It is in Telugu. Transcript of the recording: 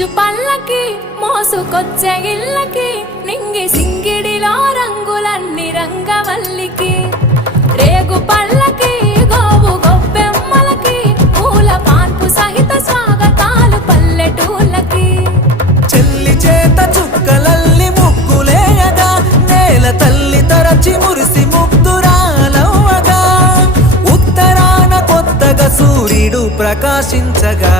చిచ్చు పళ్ళకి మోసుకొచ్చే ఇళ్ళకి నింగి సింగిడిలో రంగులన్నీ రంగవల్లికి రేగు పళ్ళకి గోవు గొబ్బెమ్మలకి పూల పాన్పు సహిత స్వాగతాలు పల్లెటూళ్ళకి చెల్లి చేత చుక్కలల్లి ముగ్గులేయగా నేల తల్లి తరచి మురిసి ముగ్ధురాలవ్వగా ఉత్తరాన కొత్తగా సూర్యుడు ప్రకాశించగా